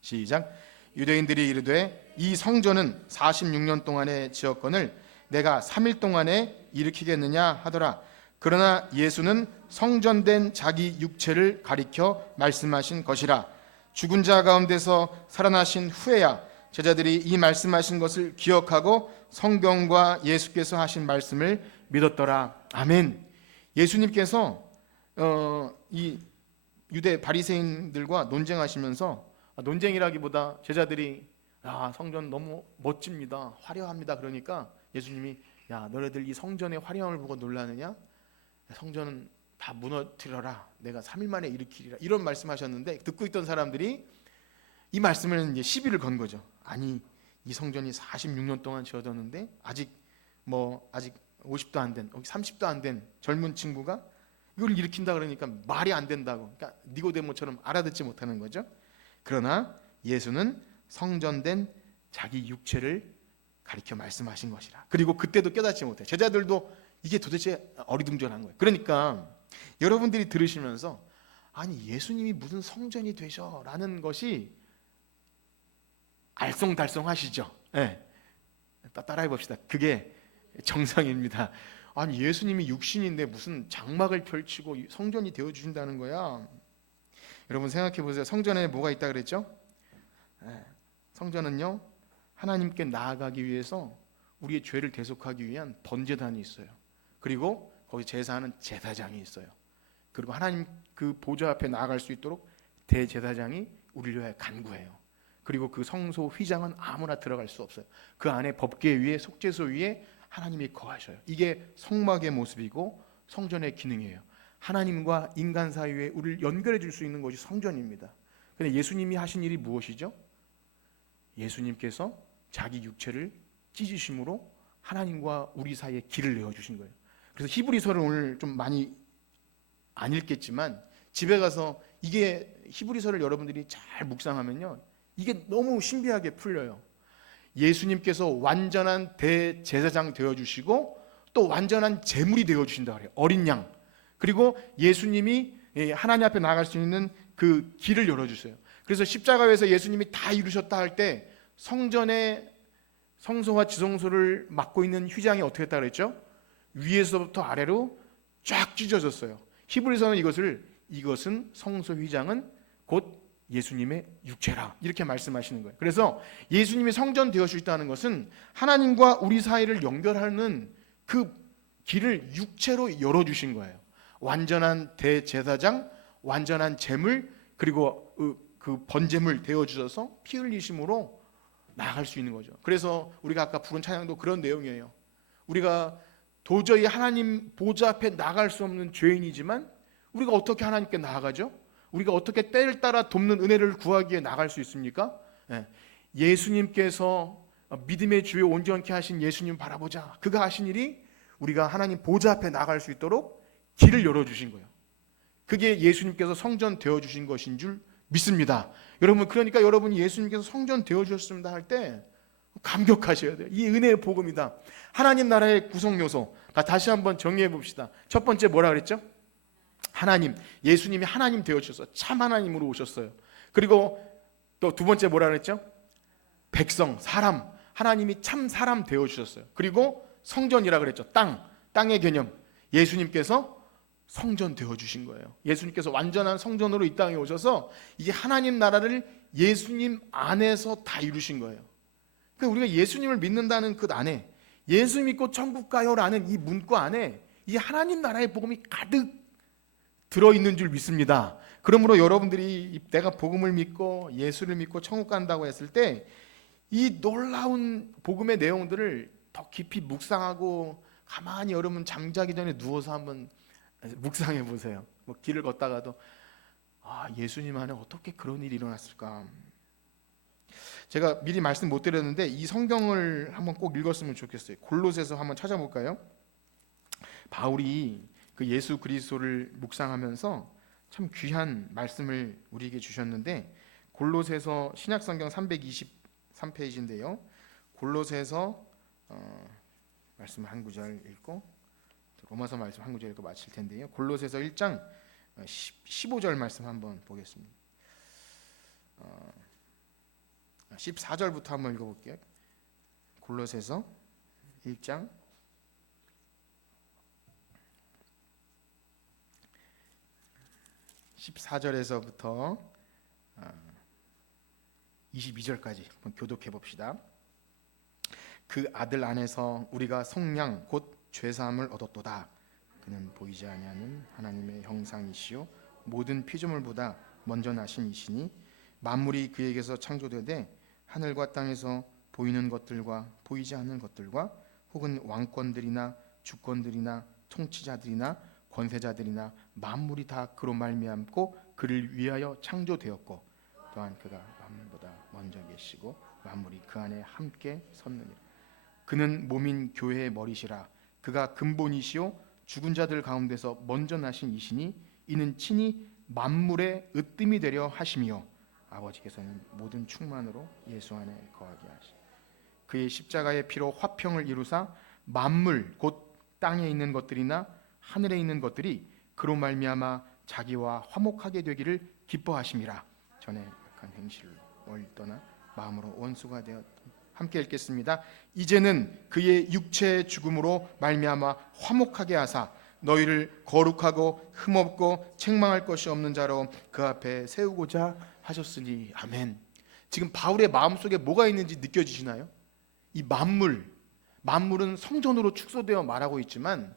시작. 유대인들이 이르되 이 성전은 46년 동안에 지었거늘 내가 3일 동안에 일으키겠느냐 하더라. 그러나 예수는 성전된 자기 육체를 가리켜 말씀하신 것이라. 죽은 자 가운데서 살아나신 후에야 제자들이 이 말씀하신 것을 기억하고 성경과 예수께서 하신 말씀을 믿었더라. 아멘. 예수님께서 이 유대 바리새인들과 논쟁하시면서, 논쟁이라기보다 제자들이 성전 너무 멋집니다, 화려합니다, 그러니까 예수님이 너네들 이 성전의 화려함을 보고 놀라느냐? 성전은 다 무너뜨려라, 내가 3일 만에 일으키리라, 이런 말씀하셨는데, 듣고 있던 사람들이 이 말씀을 이제 시비를 건 거죠. 아니, 이 성전이 46년 동안 지어졌는데 아직 50도 안 된, 30도 안 된 젊은 친구가 이걸 일으킨다 그러니까 말이 안 된다고. 그러니까 니고데모처럼 알아듣지 못하는 거죠. 그러나 예수는 성전된 자기 육체를 가리켜 말씀하신 것이라. 그리고 그때도 깨닫지 못해. 제자들도 이게 도대체 어리둥절한 거예요. 그러니까 여러분들이 들으시면서 아니 예수님이 무슨 성전이 되셔라는 것이 알쏭달쏭하시죠? 네. 따라해 봅시다. 그게 정상입니다. 아니 예수님이 육신인데 무슨 장막을 펼치고 성전이 되어 주신다는 거야. 여러분 생각해 보세요. 성전에 뭐가 있다 그랬죠? 성전은요 하나님께 나아가기 위해서 우리의 죄를 대속하기 위한 번제단이 있어요. 그리고 거기 제사하는 제사장이 있어요. 그리고 하나님 그 보좌 앞에 나아갈 수 있도록 대제사장이 우리를 위하여 간구해요. 그리고 그 성소 휘장은 아무나 들어갈 수 없어요. 그 안에 법궤 위에 속죄소 위에 하나님이 거하셔요. 이게 성막의 모습이고 성전의 기능이에요. 하나님과 인간 사이에 우리를 연결해 줄 수 있는 것이 성전입니다. 근데 예수님이 하신 일이 무엇이죠? 예수님께서 자기 육체를 찢으심으로 하나님과 우리 사이에 길을 내어주신 거예요. 그래서 히브리서를 오늘 좀 많이 안 읽겠지만 집에 가서 이게 히브리서를 여러분들이 잘 묵상하면요, 이게 너무 신비하게 풀려요. 예수님께서 완전한 대제사장 되어주시고 또 완전한 제물이 되어주신다 그래요. 어린 양. 그리고 예수님이 하나님 앞에 나아갈 수 있는 그 길을 열어주세요. 그래서 십자가에서 예수님이 다 이루셨다 할 때 성전의 성소와 지성소를 맡고 있는 휘장이 어떻게 했다 그랬죠? 위에서부터 아래로 쫙 찢어졌어요. 히브리서는 이것은 성소 휘장은 곧 예수님의 육체라 이렇게 말씀하시는 거예요. 그래서 예수님이 성전 되어주셨다는 것은 하나님과 우리 사이를 연결하는 그 길을 육체로 열어주신 거예요. 완전한 대제사장, 완전한 제물, 그리고 그 번제물 되어주셔서 피 흘리심으로 나아갈 수 있는 거죠. 그래서 우리가 아까 부른 찬양도 그런 내용이에요. 우리가 도저히 하나님 보좌 앞에 나갈 수 없는 죄인이지만 우리가 어떻게 하나님께 나아가죠? 우리가 어떻게 때를 따라 돕는 은혜를 구하기에 나갈 수 있습니까? 예수님께서 믿음의 주에 온전케 하신 예수님 바라보자. 그가 하신 일이 우리가 하나님 보좌 앞에 나갈 수 있도록 길을 열어주신 거예요. 그게 예수님께서 성전 되어주신 것인 줄 믿습니다. 여러분, 그러니까 여러분이 예수님께서 성전 되어주셨습니다 할 때 감격하셔야 돼요. 이 은혜의 복음이다. 하나님 나라의 구성 요소. 다시 한번 정리해 봅시다. 첫 번째 뭐라 그랬죠? 하나님, 예수님이 하나님 되어주셔서 참 하나님으로 오셨어요. 그리고 또 두 번째 뭐라 그랬죠? 백성, 사람, 하나님이 참 사람 되어주셨어요. 그리고 성전이라 그랬죠. 땅의 개념. 예수님께서 성전 되어주신 거예요. 예수님께서 완전한 성전으로 이 땅에 오셔서 이게 하나님 나라를 예수님 안에서 다 이루신 거예요. 그러니까 우리가 예수님을 믿는다는 그 안에, 예수 믿고 천국 가요라는 이 문구 안에 이 하나님 나라의 복음이 가득 들어있는 줄 믿습니다. 그러므로 여러분들이 내가 복음을 믿고 예수를 믿고 천국 간다고 했을 때 이 놀라운 복음의 내용들을 더 깊이 묵상하고 가만히 여러분 잠자기 전에 누워서 한번 묵상해 보세요. 뭐 길을 걷다가도 예수님 안에 어떻게 그런 일이 일어났을까. 제가 미리 말씀 못 드렸는데 이 성경을 한번 꼭 읽었으면 좋겠어요. 골로새서 한번 찾아볼까요? 바울이 그 예수 그리스도를 묵상하면서 참 귀한 말씀을 우리에게 주셨는데, 골로새서 신약성경 323페이지인데요. 골로새서 말씀 한 구절 읽고 로마서 말씀 한 구절 읽고 마칠 텐데요. 골로새서 1장 15절 말씀 한번 보겠습니다. 14절부터 한번 읽어볼게요. 골로새서 1장 14절에서부터 22절까지 한번 교독해 봅시다. 그 아들 안에서 우리가 속량 곧 죄사함을 얻었도다. 그는 보이지 아니하는 하나님의 형상이시요 모든 피조물보다 먼저 나신 이시니 만물이 그에게서 창조되되 하늘과 땅에서 보이는 것들과 보이지 않는 것들과 혹은 왕권들이나 주권들이나 통치자들이나 권세자들이나 만물이 다 그로 말미암고 그를 위하여 창조되었고 또한 그가 만물보다 먼저 계시고 만물이 그 안에 함께 섰느니라. 그는 몸인 교회의 머리시라. 그가 근본이시요 죽은 자들 가운데서 먼저 나신 이시니 이는 친히 만물의 으뜸이 되려 하심이요 아버지께서는 모든 충만으로 예수 안에 거하게 하시. 그의 십자가의 피로 화평을 이루사 만물 곧 땅에 있는 것들이나 하늘에 있는 것들이 그로 말미암아 자기와 화목하게 되기를 기뻐하심이라. 전에 약한 행실로 멀리 떠나 마음으로 원수가 되었다. 함께 읽겠습니다. 이제는 그의 육체의 죽음으로 말미암아 화목하게 하사 너희를 거룩하고 흠없고 책망할 것이 없는 자로 그 앞에 세우고자 하셨으니. 아멘. 지금 바울의 마음속에 뭐가 있는지 느껴지시나요? 이 만물은 성전으로 축소되어 말하고 있지만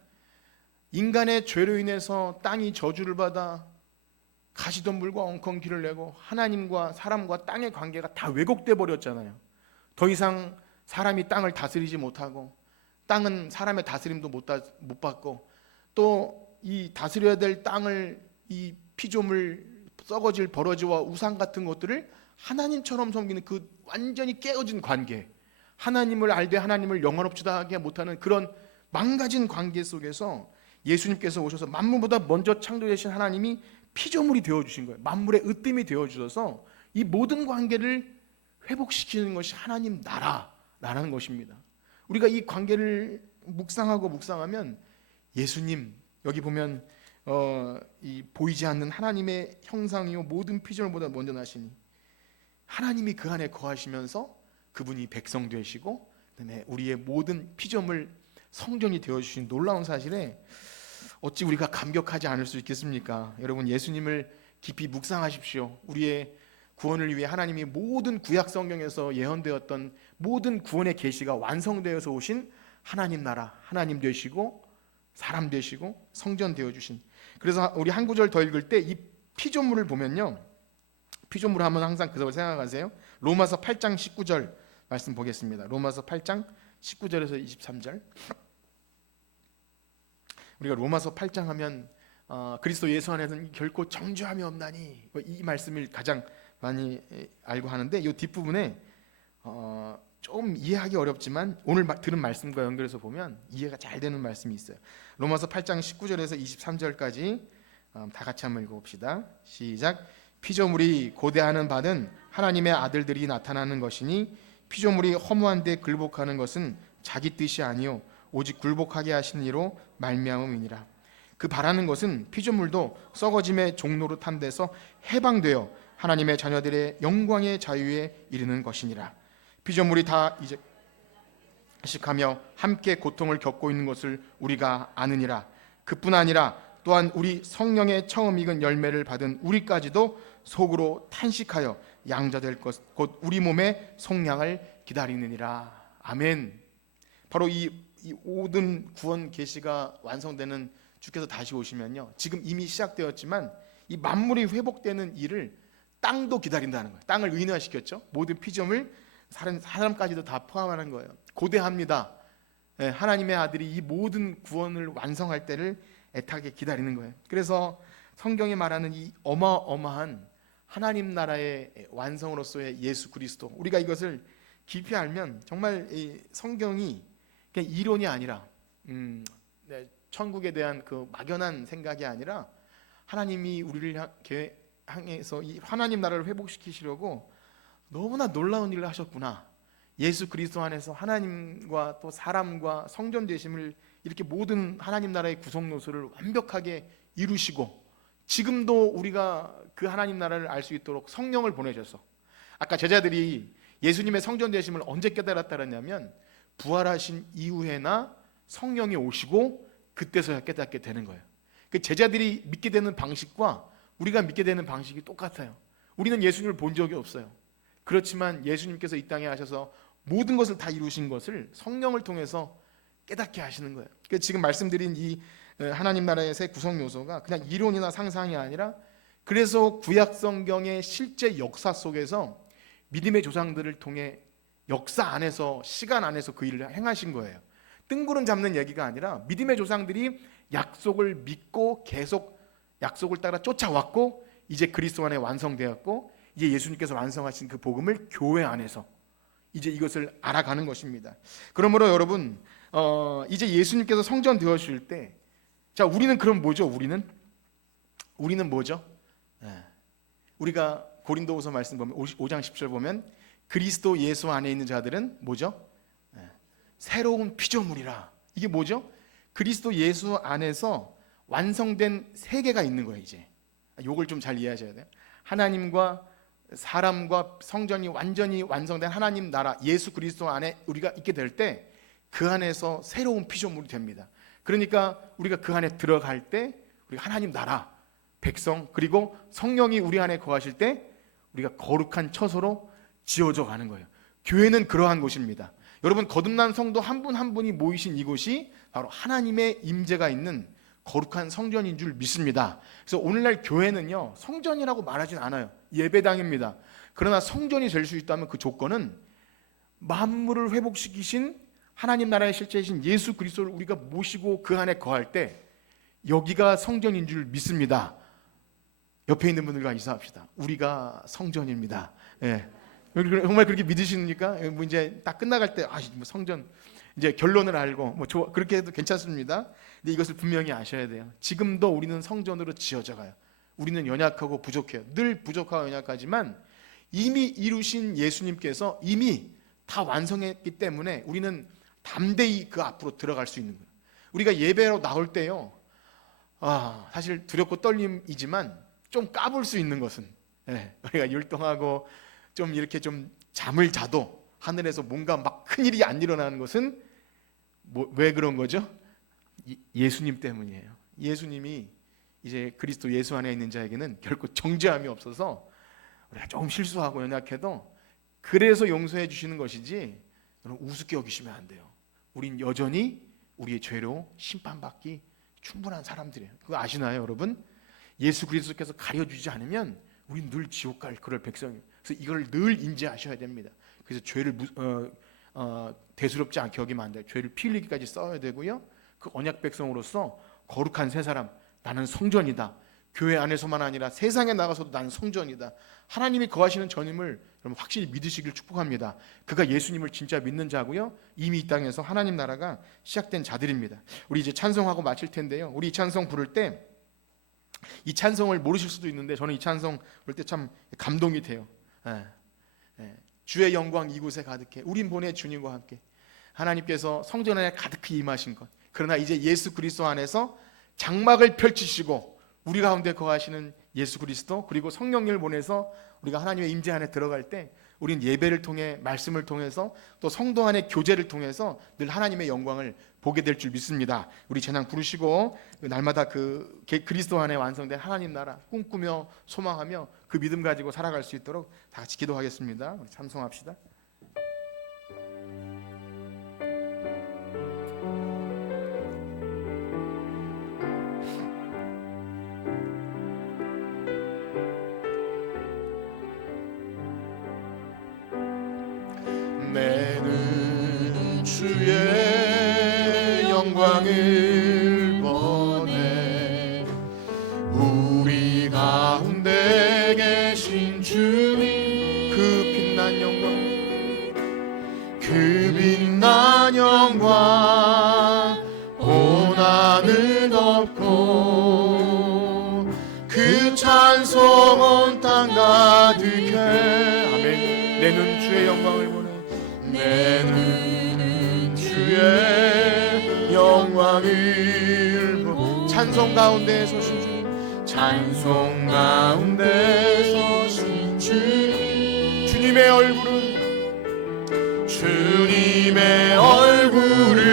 인간의 죄로 인해서 땅이 저주를 받아 가시덤불과 엉겅 길을 내고 하나님과 사람과 땅의 관계가 다 왜곡돼 버렸잖아요. 더 이상 사람이 땅을 다스리지 못하고 땅은 사람의 다스림도 못 받고 또 이 다스려야 될 땅을, 이 피조물, 썩어질 버러지와 우상 같은 것들을 하나님처럼 섬기는 그 완전히 깨어진 관계, 하나님을 알되 하나님을 영원롭지도 못하는 그런 망가진 관계 속에서 예수님께서 오셔서 만물보다 먼저 창조되신 하나님이 피조물이 되어주신 거예요. 만물의 으뜸이 되어주셔서 이 모든 관계를 회복시키는 것이 하나님 나라라는 것입니다. 우리가 이 관계를 묵상하면 예수님, 여기 보면 이 보이지 않는 하나님의 형상이요 모든 피조물보다 먼저 나시니 하나님이 그 안에 거하시면서 그분이 백성 되시고 그다음에 우리의 모든 피조물 성전이 되어주신 놀라운 사실에 어찌 우리가 감격하지 않을 수 있겠습니까? 여러분, 예수님을 깊이 묵상하십시오. 우리의 구원을 위해 하나님이 모든 구약 성경에서 예언되었던 모든 구원의 계시가 완성되어서 오신 하나님 나라, 하나님 되시고 사람 되시고 성전 되어주신. 그래서 우리 한 구절 더 읽을 때 이 피조물을 보면요, 피조물 하면 항상 그걸 생각하세요. 로마서 8장 19절 말씀 보겠습니다. 로마서 8장 19절에서 23절. 우리가 로마서 8장 하면 그리스도 예수 안에는 결코 정죄함이 없나니, 이 말씀을 가장 많이 알고 하는데, 이 뒷부분에 좀 이해하기 어렵지만 오늘 들은 말씀과 연결해서 보면 이해가 잘 되는 말씀이 있어요. 로마서 8장 19절에서 23절까지 다 같이 한번 읽어봅시다. 시작. 피조물이 고대하는 바는 하나님의 아들들이 나타나는 것이니 피조물이 허무한 데 굴복하는 것은 자기 뜻이 아니요 오직 굴복하게 하신 이로 말미암음이니라. 그 바라는 것은 피조물도 썩어짐의 종로로 탄 데서 해방되어 하나님의 자녀들의 영광의 자유에 이르는 것이니라. 피조물이 다 이제 식하며 함께 고통을 겪고 있는 것을 우리가 아느니라. 그뿐 아니라 또한 우리 성령의 처음 익은 열매를 받은 우리까지도 속으로 탄식하여 양자될 것 곧 우리 몸의 속량을 기다리느니라. 아멘. 바로 이 모든 구원 계시가 완성되는 주께서 다시 오시면요, 지금 이미 시작되었지만 이 만물이 회복되는 일을 땅도 기다린다는 거예요. 땅을 의인화시켰죠. 모든 피조물, 사람까지도 다 포함하는 거예요. 고대합니다. 하나님의 아들이 이 모든 구원을 완성할 때를 애타게 기다리는 거예요. 그래서 성경이 말하는 이 어마어마한 하나님 나라의 완성으로서의 예수 그리스도, 우리가 이것을 깊이 알면 정말 이 성경이 그냥 이론이 아니라 천국에 대한 그 막연한 생각이 아니라 하나님이 우리를 향해서 이 하나님 나라를 회복시키시려고 너무나 놀라운 일을 하셨구나. 예수 그리스도 안에서 하나님과 또 사람과 성전 되심을 이렇게 모든 하나님 나라의 구성 요소를 완벽하게 이루시고 지금도 우리가 그 하나님 나라를 알 수 있도록 성령을 보내셔서, 아까 제자들이 예수님의 성전 되심을 언제 깨달았다 그랬냐면 부활하신 이후에나 성령이 오시고 그때서야 깨닫게 되는 거예요. 그 제자들이 믿게 되는 방식과 우리가 믿게 되는 방식이 똑같아요. 우리는 예수님을 본 적이 없어요. 그렇지만 예수님께서 이 땅에 하셔서 모든 것을 다 이루신 것을 성령을 통해서 깨닫게 하시는 거예요. 그러니까 지금 말씀드린 이 하나님 나라의 새 구성 요소가 그냥 이론이나 상상이 아니라, 그래서 구약 성경의 실제 역사 속에서 믿음의 조상들을 통해 역사 안에서, 시간 안에서 그 일을 행하신 거예요. 뜬구름 잡는 얘기가 아니라 믿음의 조상들이 약속을 믿고 계속 약속을 따라 쫓아왔고 이제 그리스도 안에 완성되었고 이제 예수님께서 완성하신 그 복음을 교회 안에서 이제 이것을 알아가는 것입니다. 그러므로 여러분, 이제 예수님께서 성전 되어주실 때, 자, 우리는 그럼 뭐죠? 우리는 뭐죠? 우리가 고린도후서 말씀 보면 5장 10절 보면 그리스도 예수 안에 있는 자들은 뭐죠? 새로운 피조물이라. 이게 뭐죠? 그리스도 예수 안에서 완성된 세계가 있는 거예요. 이제 이걸 좀 잘 이해하셔야 돼요. 하나님과 사람과 성전이 완전히 완성된 하나님 나라 예수 그리스도 안에 우리가 있게 될 때 그 안에서 새로운 피조물이 됩니다. 그러니까 우리가 그 안에 들어갈 때 우리가 하나님 나라 백성, 그리고 성령이 우리 안에 거하실 때 우리가 거룩한 처소로 지어져 가는 거예요. 교회는 그러한 곳입니다. 여러분, 거듭난 성도 한 분 한 분이 모이신 이곳이 바로 하나님의 임재가 있는 거룩한 성전인 줄 믿습니다. 그래서 오늘날 교회는요, 성전이라고 말하진 않아요. 예배당입니다. 그러나 성전이 될 수 있다면 그 조건은 만물을 회복시키신 하나님 나라의 실제이신 예수 그리스도를 우리가 모시고 그 안에 거할 때 여기가 성전인 줄 믿습니다. 옆에 있는 분들과 인사합시다. 우리가 성전입니다. 예. 정말 그렇게 믿으십니까? 뭐 이제 딱 끝나갈 때 뭐 성전 이제 결론을 알고 뭐 좋아 그렇게 해도 괜찮습니다. 근데 이것을 분명히 아셔야 돼요. 지금도 우리는 성전으로 지어져 가요. 우리는 연약하고 부족해요. 늘 부족하고 연약하지만 이미 이루신 예수님께서 이미 다 완성했기 때문에 우리는 담대히 그 앞으로 들어갈 수 있는 거예요. 우리가 예배로 나올 때요, 사실 두렵고 떨림이지만 좀 까불 수 있는 것은, 우리가 율동하고 좀 이렇게 좀 잠을 자도 하늘에서 뭔가 막 큰일이 안 일어나는 것은 왜 그런 거죠? 예수님 때문이에요. 예수님이 이제 그리스도 예수 안에 있는 자에게는 결코 정죄함이 없어서 우리가 조금 실수하고 연약해도 그래서 용서해 주시는 것이지 여러분 우습게 여기시면 안 돼요. 우린 여전히 우리의 죄로 심판받기 충분한 사람들이에요. 그거 아시나요, 여러분? 예수 그리스도께서 가려주지 않으면 우린 늘 지옥 갈 그럴 백성이에요. 그래서 이걸 늘 인지하셔야 됩니다. 그래서 죄를 대수롭지 않게 여기면 안 돼요. 죄를 피 흘리기까지 싸워야 되고요. 그 언약 백성으로서 거룩한 새 사람, 나는 성전이다. 교회 안에서만 아니라 세상에 나가서도 나는 성전이다. 하나님이 거하시는 전임을 여러분 확실히 믿으시길 축복합니다. 그가 예수님을 진짜 믿는 자고요. 이미 이 땅에서 하나님 나라가 시작된 자들입니다. 우리 이제 찬송하고 마칠 텐데요. 우리 이 찬송 부를 때 이 찬송을 모르실 수도 있는데 저는 이 찬송 부를 때 참 감동이 돼요. 주의 영광 이곳에 가득해. 우린 보내 주님과 함께. 하나님께서 성전 안에 가득히 임하신 것. 그러나 이제 예수 그리스도 안에서 장막을 펼치시고 우리 가운데 거하시는 예수 그리스도 그리고 성령님을 보내서 우리가 하나님의 임재 안에 들어갈 때 우린 예배를 통해 말씀을 통해서 또 성도 안의 교제를 통해서 늘 하나님의 영광을 보게 될 줄 믿습니다. 우리 찬양 부르시고 날마다 그 그리스도 안에 완성된 하나님 나라 꿈꾸며 소망하며 그 믿음 가지고 살아갈 수 있도록 다 같이 기도하겠습니다. 우리 찬송합시다. 내는 주의 영광을 보내 우리 가운데 계신 주님 그 빛난 영광 그 빛난 영광 온 하늘 덮고 그 찬송 온 땅 가득해 아멘. 내는 주의 영광을 보내 내는 주의 영광을 찬송 가운데 서신 주님 찬송 가운데 서신 주님의 얼굴은 주님의 얼굴을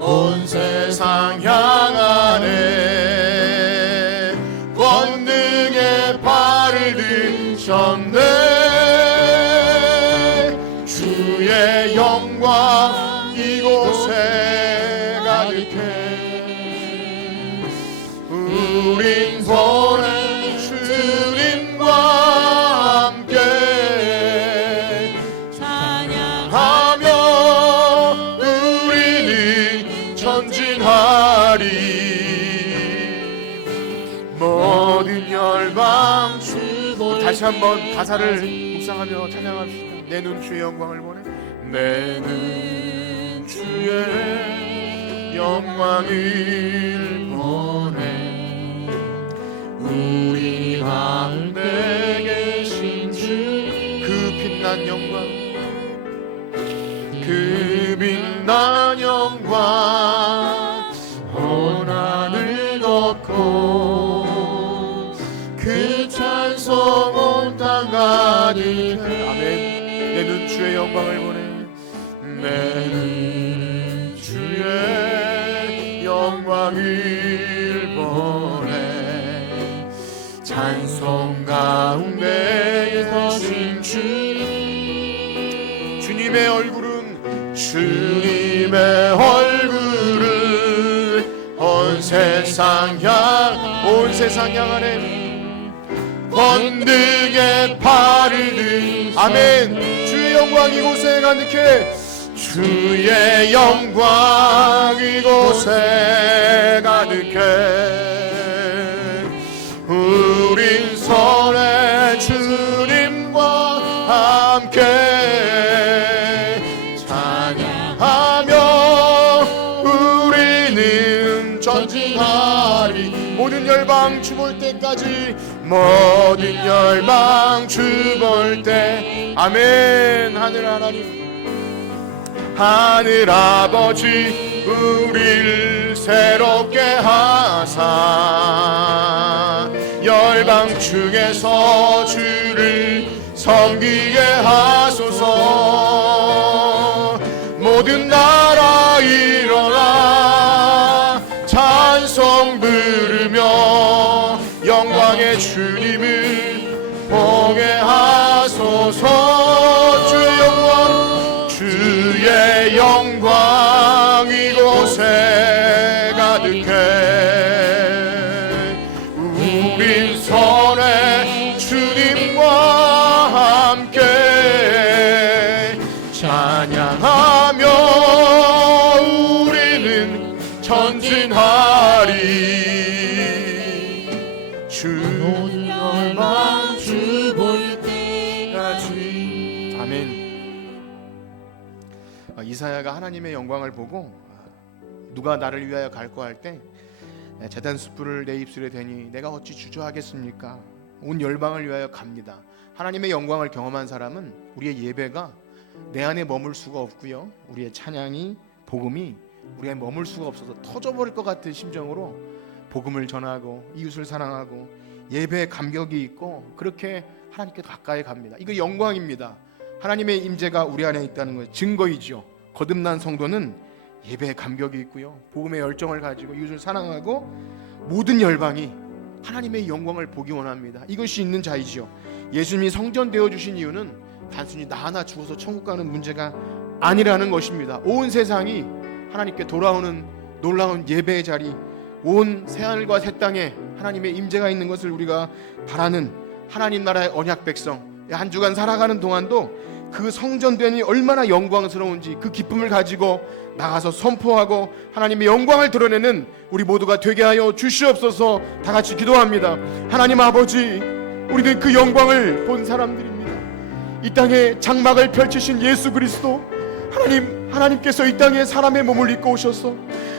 온 세상 향하네 권능의 발을 드셨네 주의 영광 이곳에 가득해 우린 보낸 주님과 함께 찬양하며 우리는 전진하리 모든 열방 다시 한번 가사를 묵상하며 찬양합시다. 내 눈 주의 영광을 보내 내 눈 주의 영광을 보내 우리 가운데 계신 주 그 빛난 영광 그 빛난 영광 온 하늘 덮고 그 찬송 온 땅 가득해 아멘. 내 눈 주의 영광을 보내 내 눈 주의 영광을 보내 찬송 가운데 서신 주님의 얼굴은 주님의 얼굴을 온 세상 향하네 권능의 발을 든 아멘. 주의 영광 이곳에 가득해 주의 영광 이곳에 가득해. 우린 선의 주님과 함께 찬양하며 우리는 전진하리. 모든 열방 주 볼 때까지, 모든 열방 주 볼 때. 아멘. 하늘 하나님, 하늘 아버지, 우리를 새롭게 하사 열방 중에서 주를 섬기게 하소서. 모든 나라 일어나 찬송 부르며 영광의 주님을 보게 하소서. 주의 영광 이곳에 가득해. 우린 선의 주님과 함께 찬양하며 우리는 전진하리. 주의 영광 주 볼 때까지. 아멘. 이사야가 하나님의 영광을 보고 누가 나를 위하여 갈고 할 때 제단 숯불을 내 입술에 대니 내가 어찌 주저하겠습니까? 온 열방을 위하여 갑니다. 하나님의 영광을 경험한 사람은 우리의 예배가 내 안에 머물 수가 없고요, 우리의 찬양이, 복음이 우리에 머물 수가 없어서 터져버릴 것 같은 심정으로 복음을 전하고 이웃을 사랑하고 예배에 감격이 있고 그렇게 하나님께 가까이 갑니다. 이거 영광입니다. 하나님의 임재가 우리 안에 있다는 것 증거이죠. 거듭난 성도는 예배에 감격이 있고요, 복음의 열정을 가지고 이웃을 사랑하고 모든 열방이 하나님의 영광을 보기 원합니다. 이것이 있는 자이죠. 예수님이 성전 되어주신 이유는 단순히 나 하나 죽어서 천국 가는 문제가 아니라는 것입니다. 온 세상이 하나님께 돌아오는 놀라운 예배의 자리, 온 새하늘과 새 땅에 하나님의 임재가 있는 것을 우리가 바라는 하나님 나라의 언약 백성, 한 주간 살아가는 동안도 그 성전됨이 얼마나 영광스러운지 그 기쁨을 가지고 나가서 선포하고 하나님의 영광을 드러내는 우리 모두가 되게 하여 주시옵소서. 다 같이 기도합니다. 하나님 아버지, 우리는 그 영광을 본 사람들입니다. 이 땅에 장막을 펼치신 예수 그리스도 하나님께서 이 땅에 사람의 몸을 입고 오셔서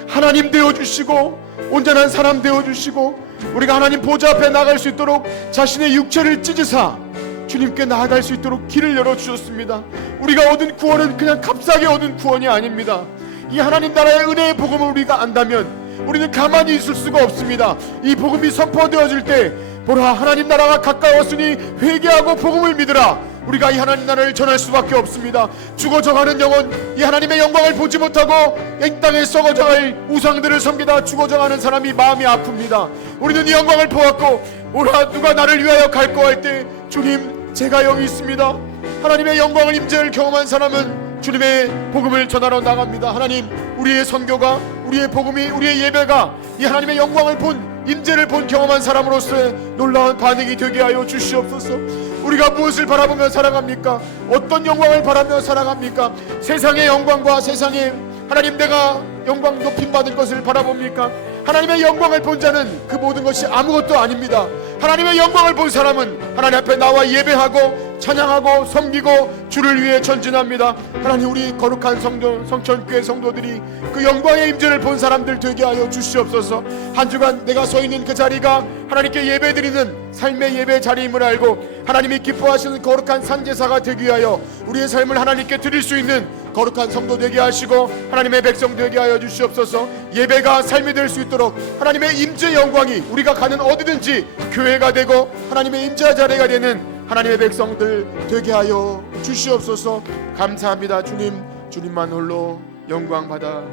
하나님 되어주시고 온전한 사람 되어주시고 우리가 하나님 보좌 앞에 나갈 수 있도록 자신의 육체를 찢으사 주님께 나아갈 수 있도록 길을 열어주셨습니다. 우리가 얻은 구원은 그냥 값싸게 얻은 구원이 아닙니다. 이 하나님 나라의 은혜의 복음을 우리가 안다면 우리는 가만히 있을 수가 없습니다. 이 복음이 선포되어질 때 보라, 하나님 나라가 가까웠으니 회개하고 복음을 믿으라. 우리가 이 하나님 나라를 전할 수밖에 없습니다. 죽어져가는 영혼, 이 하나님의 영광을 보지 못하고 이 땅에 썩어져갈 우상들을 섬기다 죽어져가는 사람이 마음이 아픕니다. 우리는 이 영광을 보았고 오라, 누가 나를 위하여 갈거 할 때 주님, 제가 여기 있습니다. 하나님의 영광을 임재를 경험한 사람은 주님의 복음을 전하러 나갑니다. 하나님, 우리의 선교가, 우리의 복음이, 우리의 예배가 이 하나님의 영광을 본, 임재를 본 경험한 사람으로서의 놀라운 반응이 되게 하여 주시옵소서. 우리가 무엇을 바라보며 살아갑니까? 어떤 영광을 바라며 살아갑니까? 세상의 영광과 세상의 하나님 내가 영광 높임 받을 것을 바라봅니까? 하나님의 영광을 본 자는 그 모든 것이 아무것도 아닙니다. 하나님의 영광을 본 사람은 하나님 앞에 나와 예배하고 찬양하고 섬기고 주를 위해 전진합니다. 하나님, 우리 거룩한 성천교회 성도들이 그 영광의 임재를 본 사람들 되게 하여 주시옵소서. 한 주간 내가 서 있는 그 자리가 하나님께 예배드리는 삶의 예배 자리임을 알고 하나님이 기뻐하시는 거룩한 산제사가 되기 위하여 우리의 삶을 하나님께 드릴 수 있는 거룩한 성도 되게 하시고 하나님의 백성 되게 하여 주시옵소서. 예배가 삶이 될 수 있도록 하나님의 임재 영광이 우리가 가는 어디든지 교회가 되고 하나님의 임재 자리가 되는 하나님의 백성들 되게 하여 주시옵소서. 감사합니다. 주님, 주님만 홀로 영광 받아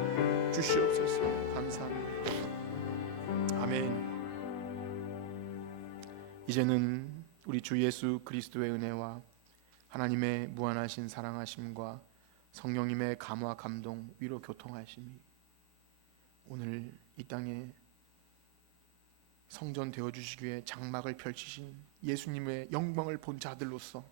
주시옵소서. 감사합니다. 아멘. 이제는 우리 주 예수 그리스도의 은혜와 하나님의 무한하신 사랑하심과 성령님의 감화 감동 위로 교통하심이 오늘 이 땅에 성전 되어주시기 위해 장막을 펼치신 예수님의 영광을 본 자들로서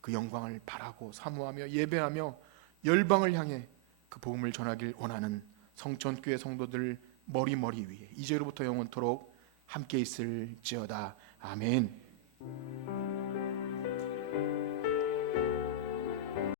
그 영광을 바라고 사모하며 예배하며 열방을 향해 그 복음을 전하길 원하는 성천교회 성도들 머리 위에 이제로부터 영원토록 함께 있을지어다. 아멘.